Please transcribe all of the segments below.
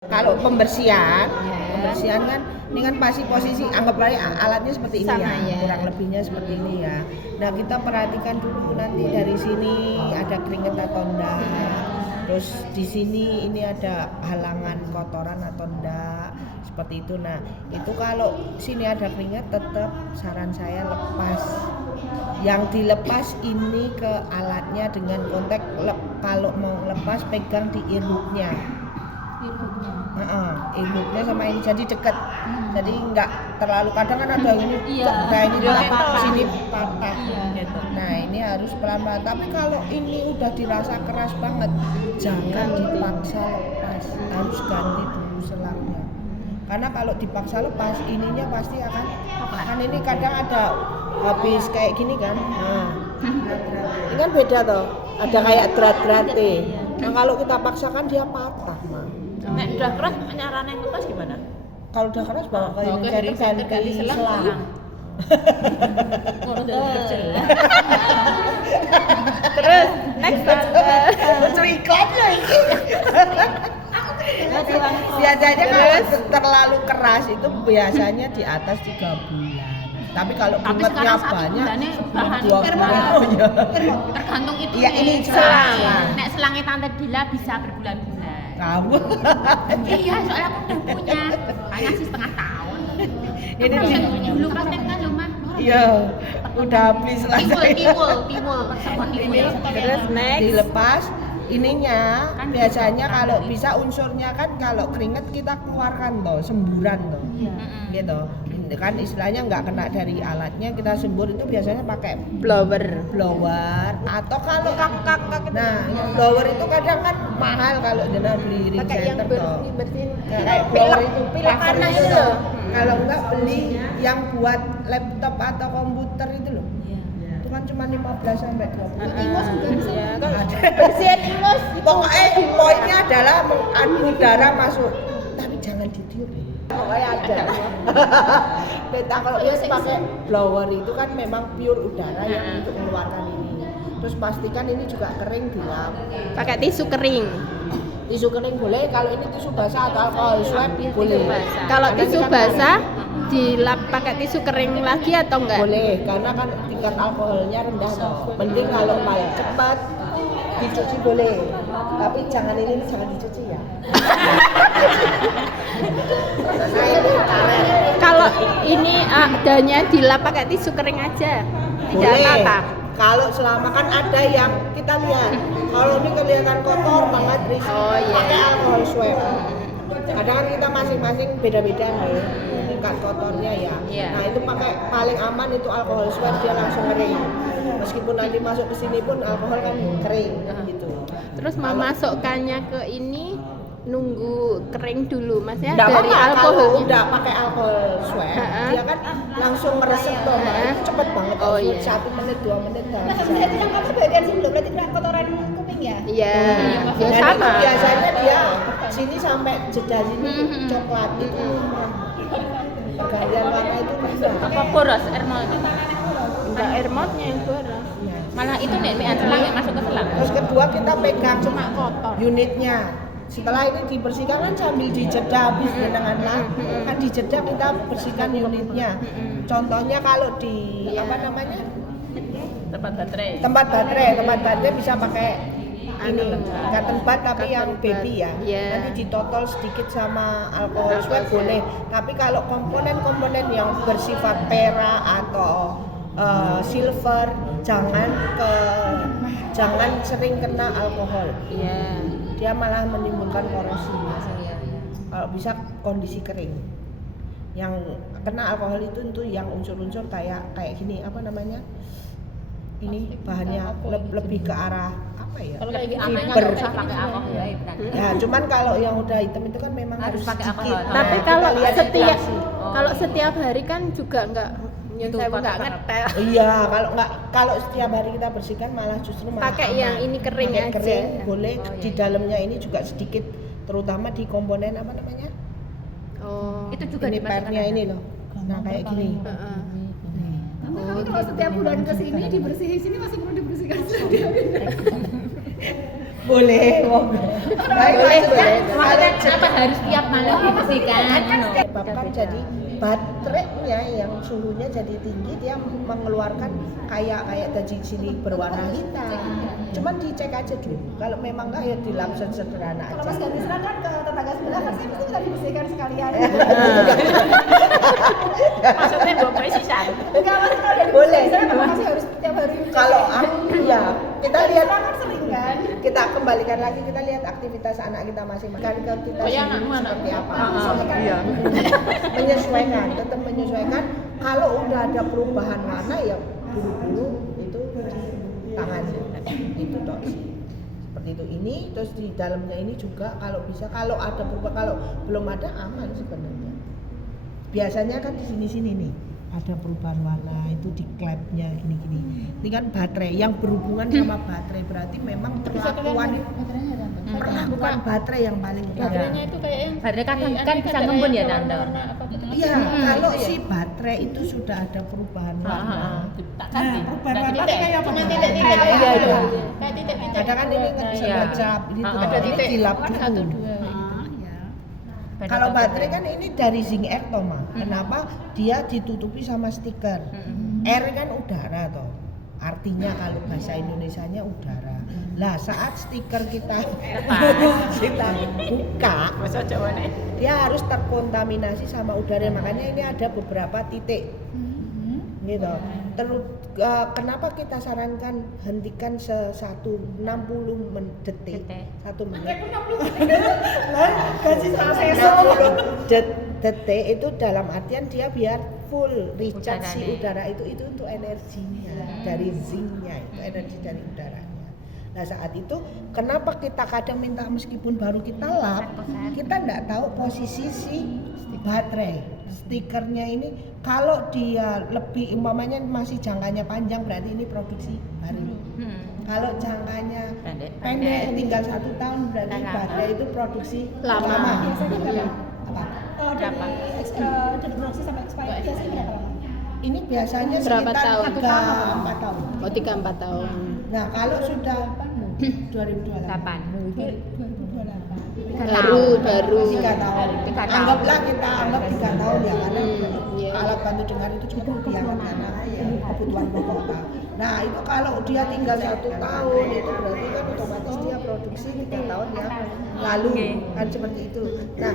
Kalau pembersihan kan ini kan pasti posisi anggaplah alatnya seperti ini ya, kurang lebihnya seperti ini ya. Nah kita perhatikan dulu nanti dari sini ada keringet atau enggak, terus di sini ini ada halangan kotoran atau enggak, seperti itu. Nah itu kalau sini ada keringet tetap saran saya lepas. Yang dilepas ini ke alatnya dengan kontak kalau mau lepas pegang di earhooknya. Earhooknya sama ini jadi deket, jadi nggak terlalu kadang kan ada ini, nah ini sini patah. Nah ini harus pelan-pelan. Tapi kalau ini udah dirasa keras banget, jangan dipaksa lepas, harus ganti dulu selangnya. Karena kalau dipaksa lepas, ininya pasti akan kan ini kadang ada habis kayak gini kan. Nah, ini kan beda toh, ada kayak drat-drate. Nah kalau kita paksakan dia patah mah. Nek udah keras caranya ngetes gimana? Kalau udah keras bawa ke ini ganti selang. Terus next Iklan loh ini. Biasanya kalau terlalu keras itu biasanya di atas 3 bulan. Tapi kalau keringetnya banyak, tergantung itu. Iya ini selang. Nek selangnya Tante Dila bisa berbulan-bulan. Kamu. Iya, soalnya aku udah punya. Hanya sih setengah tahun. Ini dulu pas neng kan lu mah. Iya, udah habis lah. Tiwul. Terus next Dilepas ininya biasanya kalau bisa unsurnya kan kalau keringet kita keluarkan toh, semburan toh. Gitu. Kan istilahnya nggak kena dari alatnya, kita sembur itu biasanya pakai blower atau kalau nah blower itu kadang kan mahal kalau jenah beli ring center toh. Kayak blower itu pilek panas itu loh. Kalau enggak beli yang buat laptop atau komputer itu loh. Itu kan cuma 15 sampai 20. Ingus juga bisa. bersihin ingus. Pokoknya poinnya adalah mengadu udara masuk. Tapi jangan ditiup. Pokoknya ada. Beta kalau dia pakai blower itu kan memang pure udara yang untuk mengeluarkan ini. Terus pastikan ini juga kering dilap. Pakai tisu kering. Tisu kering boleh, kalau ini tisu basah atau alkohol swab boleh. Kalau tisu basah dilap pakai tisu kering lagi atau enggak? Boleh, karena kan tingkat alkoholnya rendah toh. Penting kalau paling cepat dicuci boleh. Tapi jangan dicuci ya. Kalau ini adanya dilap pakai tisu kering aja, tidak Boleh. tata. Kalau selama kan ada yang kita lihat, kalau ini kelihatan kotor banget, pakai alkohol swab. Kadang kan kita masing-masing beda-beda nih tingkat kotornya ya. Nah itu pakai paling aman itu alkohol swab, dia langsung kering. Meskipun nanti masuk ke sini pun alkohol kan kering gitu. Terus memasukkannya ke ini nunggu kering dulu, maksudnya Nggak dari apa-apa, alkoholnya. kalau udah pakai alkohol swab, dia kan langsung meresep toh, itu cepet banget. 1 menit 2 menit dah. Nah, saya bilang kamu bagian sini loh, berarti kena kotoran kuping ya? Iya, ya Dan sama. itu biasanya dia sini sampai jeda sini coklat itu pergantian warna itu rendah. Apa boros airmol? Enggak air mouthnya yang boros. Malah itu nek selang yang masuk ke selang. Terus kedua kita pegang cuma kotor unitnya. Setelah ini dibersihkan kan sambil dijeda habis dengan kan dijeda kita bersihkan unitnya. Contohnya kalau di apa namanya? Tempat baterai. Tempat baterai bisa pakai ini cotton bud tapi yang baby ya. Nanti ditotol sedikit sama alkohol swab boleh. Tapi kalau komponen-komponen yang bersifat pera atau silver jangan sering kena alkohol. Dia malah menimbulkan korosi. Kalau bisa kondisi kering. Yang kena alkohol itu yang unsur-unsur kayak gini apa namanya? Ini bahannya lebih ke arah apa ya? Kalau kayak aman Fiber. nggak usah pakai alkohol ya, bukan? Ya, cuman kalau yang udah hitam itu kan memang harus pakai sedikit. alkohol. Tapi Nah, kalau kita lihat setiap situasi. kalau setiap hari kan juga enggak saya enggak pakai ngetel. Iya, kalau setiap hari kita bersihkan malah justru malah Pakai aman. yang ini kering Pakai aja. kering, boleh di dalamnya ini juga sedikit, terutama di komponen apa namanya? Oh. Itu juga Ini dimasukkan partnya ini loh. Nah kayak gini. Tapi kalau setiap bulan ke sini dibersihin sini masih perlu dibersihkan setiap Boleh, Maksudnya apa harus tiap malam dibersihkan? Menyebabkan jadi baterainya yang suhunya jadi tinggi, dia mengeluarkan kayak dari sini berwarna hitam. Cuman dicek aja dulu. Kalau memang enggak ya dilap sederhana Kalau aja. Mas Gandhi serang kan ke tetangga sebelah pasti bisa dibersihkan sekalian. Maksudnya bawa sisan. Enggak, Mas kalau dari Boleh. saya memang masih harus tiap hari. Kalau aku ya kita lihat Serang kan sering kan. kita kembalikan lagi, kita lihat aktivitas anak kita masing-masing kan ke kita Kayak sendiri anakmu, seperti apa. Iya. Menyesuaikan, tetap menyesuaikan. Kalau udah ada perubahan warna ya buru-buru itu tangani itu toh sih. Seperti itu. Ini terus di dalamnya ini juga kalau bisa, kalau ada perubahan, kalau belum ada aman sebenarnya. Biasanya kan di sini-sini nih ada perubahan warna itu di klepnya gini-gini. Ini kan baterai yang berhubungan sama baterai, berarti memang perlakuan baterai yang paling Baterainya itu kayak yang Baterai kan bisa ngembun ya Tante. iya, kalau si baterai itu sudah ada perubahan warna. Tak ganti. perubahan warna kayak apa? Cuma titik-titik Iya, aja. iya. Kayak titik-titik. Kadang kan ini kan bisa Iya. ngecap gitu. Ada Ini titik. dilap Satu, dulu. dua. Kalau baterai kan ini dari zinc air toh, Ma. Kenapa dia ditutupi sama stiker? Air kan udara toh. Artinya kalau bahasa Indonesianya udara. Lah saat stiker kita buka, Bahasa Jawa nih. dia harus terkontaminasi sama udara. Makanya ini ada beberapa titik. Gitu. Terus kenapa kita sarankan hentikan 60 detik, 1 menit. Kasih sama saya 60 detik itu dalam artian dia biar full recharge si udara itu untuk energinya dari zincnya, itu energi dari udaranya. Nah saat itu kenapa kita kadang minta meskipun baru kita lap, kita nggak tahu posisi si baterai stikernya ini. Kalau dia lebih umpamanya masih jangkanya panjang berarti ini produksi baru. Kalau jangkanya pendek tinggal 1 tahun berarti baterai itu produksi lama. Biasanya Apa? berapa? Dari produksi sampai expired biasanya berapa lama? Ini biasanya Berapa sekitar tahun? 3-4 tahun. Oh 3-4 tahun. Nah kalau sudah 2028 Kapan? 2028. Baru 3 tahun. 3 tahun. Anggaplah kita anggap 3 tahun ya karena iya. alat bantu dengar itu cukup ya karena kebutuhan pokok. Nah itu kalau dia tinggal 1 tahun itu berarti kan otomatis dia produksi 3 tahun yang lalu kan seperti itu. Nah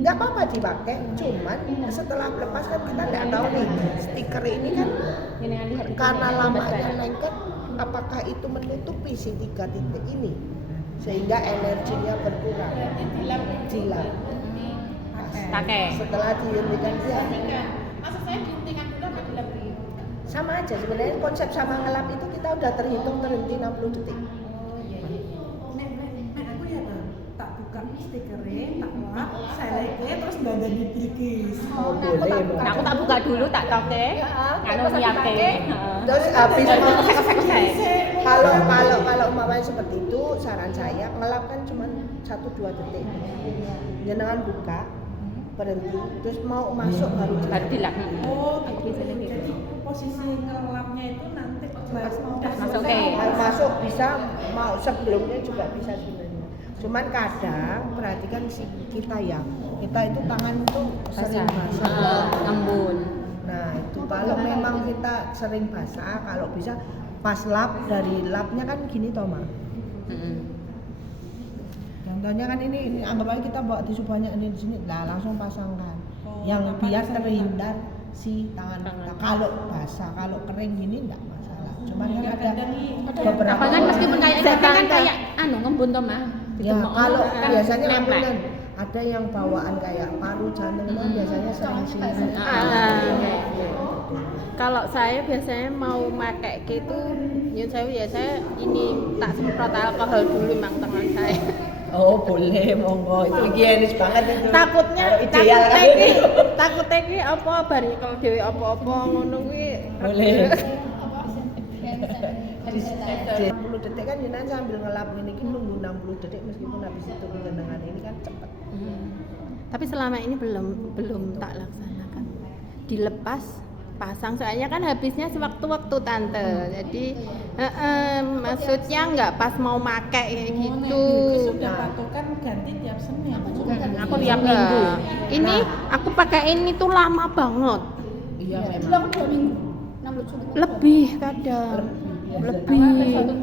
nggak apa-apa dipakai, cuman setelah lepas kan kita nggak tahu nih stiker ini kan karena lamanya lengket, apakah itu menutupi si 3 titik ini sehingga energinya berkurang. Dilap. Pakai. Setelah dihentikan dia Maksud saya dihentikan dulu atau dilap dulu? sama aja sebenarnya konsep sama ngelap itu kita udah terhitung terhenti 60 detik. Aku ya tak buka stikernya, tak lap, saya lagi terus nggak ada dipilkis. Oh, boleh. Nah, aku tak buka dulu, tak toke. Kalau nyiapke. Terus habis Selesai. kalau umpamanya seperti itu saran saya ngelap kan cuma 1-2 detik. Jenengan buka berhenti terus mau masuk baru Baru dilap. Oh, gitu. Jadi posisi ngelapnya itu nanti pas mau Masuk mau masuk bisa, mau sebelumnya juga bisa sebenarnya. Cuman kadang perhatikan si kita ya, kita itu tangan itu sering basah. Ngembun. Nah itu kalau memang kita sering basah, kalau bisa pas lap dari lapnya kan gini toh Ma. Contohnya kan ini anggap aja kita bawa tisu banyak ini di sini, nah langsung pasangkan. Yang biar terhindar si tangan kita. Kalau basah, kalau kering gini enggak masalah. Cuman kan ada beberapa Apa kan meskipun kayak ini kan kayak ngembun toh mah. ya kalau biasanya nempel. ambulan ada yang bawaan kayak paru jantung itu biasanya sering sini. Kalau saya biasanya mau pakai gitu, ya saya ini tak semprot alkohol dulu emang tangan saya. Oh boleh, monggo itu higienis banget itu. Takutnya Kalau ideal kan. takutnya ki apa bari kalau dhewe apa-apa ngono kuwi. Boleh. 60 detik kan jenengan sambil ngelap ini kan nunggu 60 detik meskipun habis itu jenengan ini kan cepet. Tapi selama ini belum tak laksanakan. Dilepas pasang, soalnya kan habisnya sewaktu-waktu tante. Jadi maksudnya nggak pas mau pakai kayak gitu. Sudah patokan ganti tiap Senin. Aku tiap minggu. Ini aku pakai ini tuh lama banget. Iya Dulu memang. aku 2 minggu. 6 bulan. Lebih kadang. Lebih.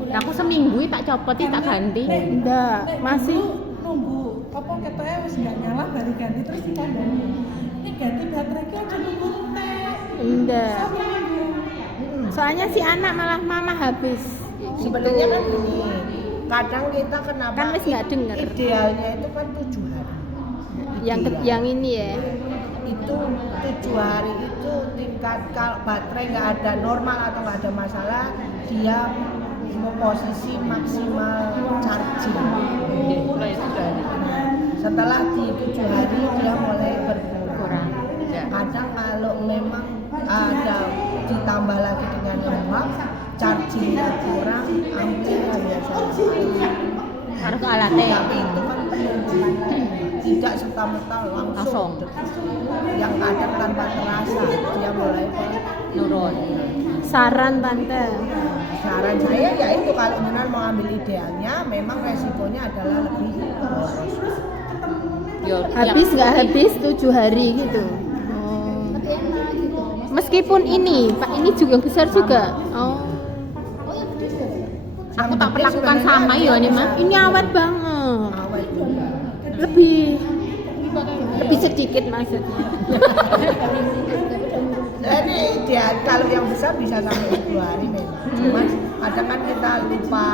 Aku seminggu tak copot tak ganti. Enggak, masih Nunggu apa ketoknya wis nggak nyala baru ganti terus dikandani. Ini ganti baterainya aja nunggu teh. enggak. 1 minggu. Soalnya si anak malah mama habis. Sebenarnya kan gini, kadang kita kenapa Kan wis nggak denger. idealnya itu kan 7 hari. Yang ini ya. Itu 7 hari itu tingkat kalau baterai nggak ada normal atau nggak ada masalah, dia posisi maksimal charging. Setelah di 7 hari dia mulai berkurang. Kadang kalau memang ada ditambah lagi dengan lembab, chargingnya kurang, ambilnya biasanya. Harus alatnya. Tapi itu kan penunjukan tidak serta-merta langsung. Yang kadang tanpa terasa dia mulai Nurun. Saran tante. Saran saya ya itu kalau benar mau ambil idealnya, memang resikonya adalah lebih boros. Yo, Habis nggak habis 7 hari gitu. Oh. Tapi enak gitu. Meskipun ini, Pak, ini juga besar juga. Oh. Oh yang gede juga. aku tak perlakukan sama ya nih mah. Ini awet banget. Awal juga. Lebih sedikit maksudnya. Ini ideal kalau yang besar bisa sampai 10 hari memang. Cuman kadang kan kita lupa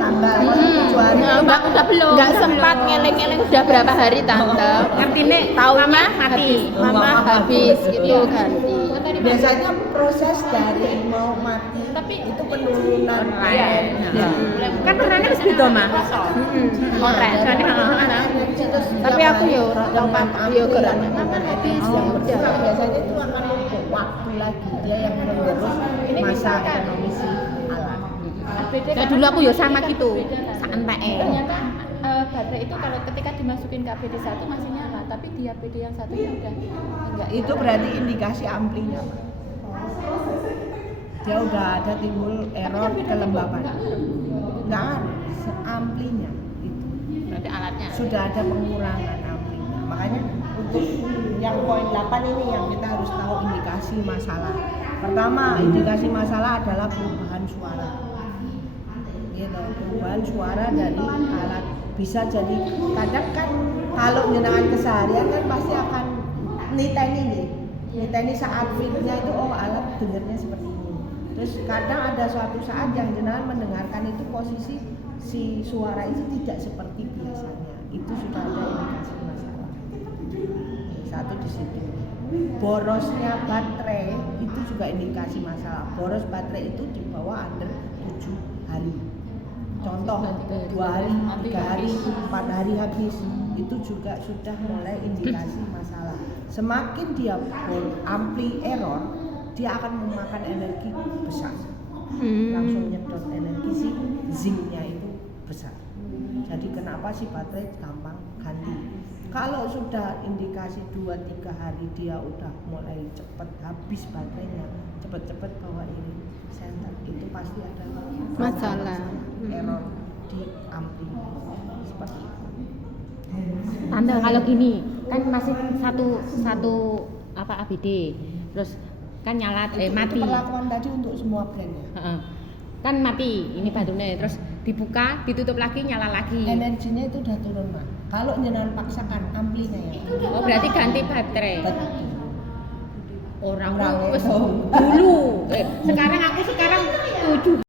tanggal 7 hari. Udah belum. Nggak sempat ngeleng-ngeleng udah berapa hari tante. Ngerti nih, Taunya mati. Mama habis gitu ganti. Biasanya proses dari mau mati itu penurunan Kan perannya harus gitu mah. Oren. Tapi aku ya ora tau yo gerak mama habis ya udah. Biasanya itu akan butuh waktu lagi dia yang menerus masa ekonomi si alat. Nah, dulu aku ya sama gitu. Santai. Ternyata baterai itu kalau ketika dimasukin ke APD 1 masih nyala, tapi di APD yang satunya udah enggak. Itu berarti indikasi amplinya, Pak. Dia udah ada timbul error kelembapan. Enggak harus amplinya itu. Berarti alatnya. Sudah ada pengurangan amplinya. Makanya untuk yang poin 8 ini yang kita harus tahu indikasi masalah. Pertama, indikasi masalah adalah perubahan suara. Gitu, perubahan suara dari alat bisa jadi kadang kan kalau nyenangan keseharian kan pasti akan niteni saat fitnya itu oh alat dengarnya seperti ini. Terus kadang ada suatu saat yang jenengan mendengarkan itu posisi si suara itu tidak seperti biasanya. Itu sudah ada indikasi masalah. Satu di situ. Borosnya baterai itu juga indikasi masalah. Boros baterai itu di bawah under 7 hari. Contoh 2 hari, 3 hari, 4 hari habis. Itu juga sudah mulai indikasi masalah. Semakin dia ampli error, dia akan memakan energi besar. Langsung nyedot energi si zincnya itu besar. Jadi kenapa si baterai gampang ganti? Kalau sudah indikasi 2-3 hari dia udah mulai cepat habis baterainya, cepet-cepet bawa ini center, itu pasti ada Masalah. error di ampli seperti itu. Tanda kalau gini kan masih satu apa ABD, terus kan nyala mati. Itu perlakuan tadi untuk semua brand ya. Heeh. Kan mati ini baterainya, terus dibuka, ditutup lagi, nyala lagi. Energinya itu udah turun, Mak. Kalau nyenangan paksakan amplinya ya. Oh berarti ganti baterai. Betul. Orang Orang wis itu. dulu. Sekarang aku 7